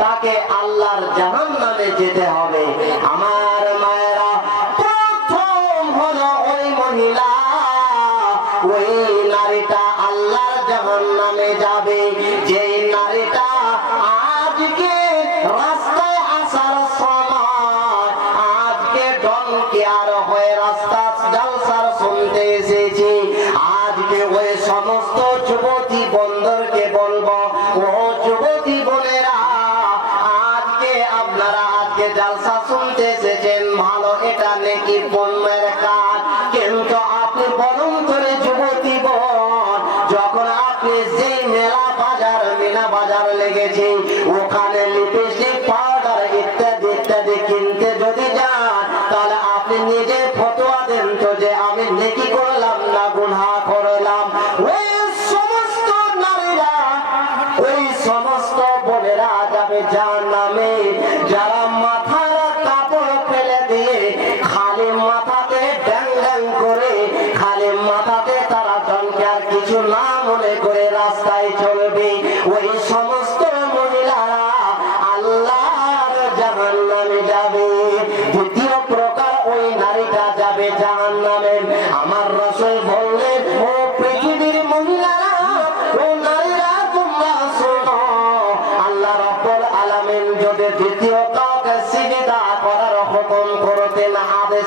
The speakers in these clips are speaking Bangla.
তাকে আল্লাহর জাহান যেতে হবে। আমার মায়েরা ওই মহিলা। ওই নারীটা আল্লাহর জাহান নামে যাবে।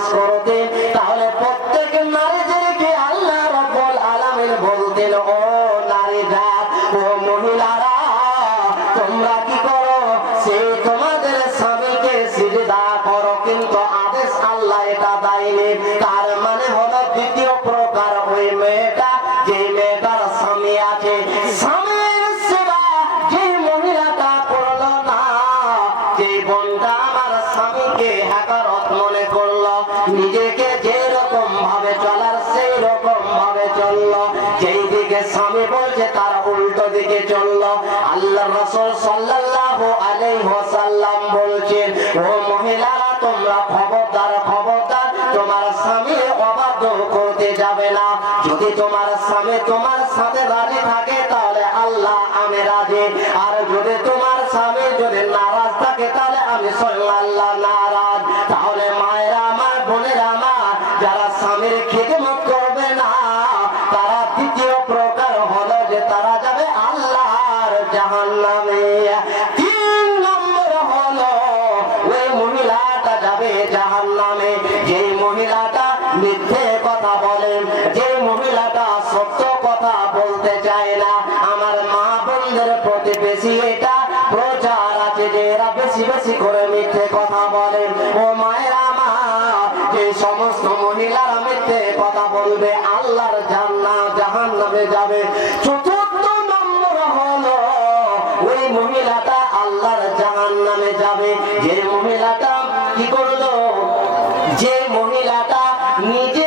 আদেশ তোমরা খবরদার খবরদার। তোমার স্বামী অবাধ্য করতে যাবে না। যদি তোমার স্বামী তোমার সাথে রাজি থাকে আমার সমস্ত মহিলারা মিথ্যে কথা বলবে, আল্লাহর জান্না জাহান নামে যাবে ওই মহিলাটা আল্লাহর জাহান নামে যাবে। যে মহিলাটা কি করল? যে মহিলাটা নিজের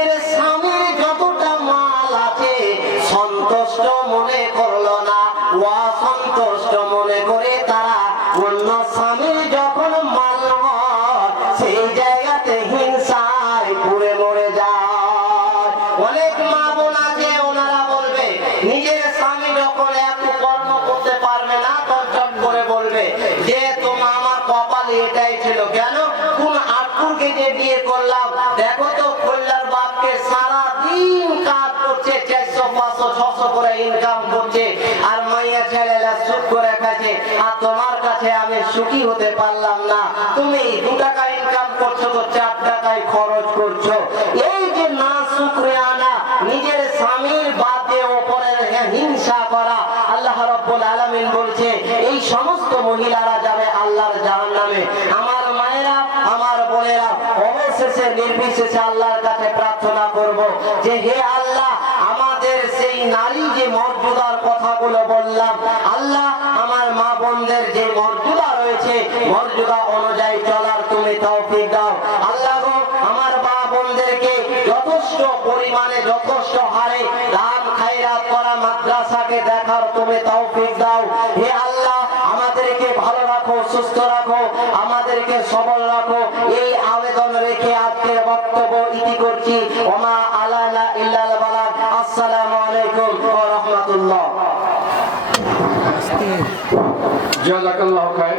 নিজের স্বামী যখন এত কর্ম করতে পারবে না তখন করে বলবে, যে তোমার আমার কপালে এটাই ছিল। কেন? কোন আটকুরকে যে বিয়ে করলাম, দেখো তো, কল্যাণ বাপকে সারা দিন কাজ করছে, চারশো, পাঁচশো, ছশো করে ইনকাম করছে, আর মাইয়া ছেলেরা সুখ করে খাচ্ছে। আর তোমার কাছে আমি সুখী হতে পারলাম না। তুমি দু মহিলারা যাবে আল্লাহর জাহান্নামে। আমার মায়েরা, আমার বোনেরা অবশেষে নির্বিশেষে আল্লাহর কাছে প্রার্থনা করব যে হে আল্লাহ, আমাদের সেই নারী যে মর্যাদার কথাগুলো বললাম, আল্লাহ, আমার মা বোনদের যে মর্যাদা রয়েছে, মর্যাদা অনুযায়ী চলার তুমি তৌফিক দাও। আল্লাহ গো, আমার মা বোনদেরকে যথেষ্ট পরিমাণে, যথেষ্ট হারে দান, খায়রাত করা, মাদ্রাসাকে দেখার তুমি তৌফিক দাও। হে আল্লাহ ভালো রাখো, সুস্থ রাখো, আমাদেরকে সবল রাখো। এই আবেদন রেখে আজকের বক্তব্য ইতি করছি। ওমা আলানা ইল্লাল বালাগ। আসসালামু আলাইকুম ওয়া রাহমাতুল্লাহ। জাযাকাল্লাহু খায়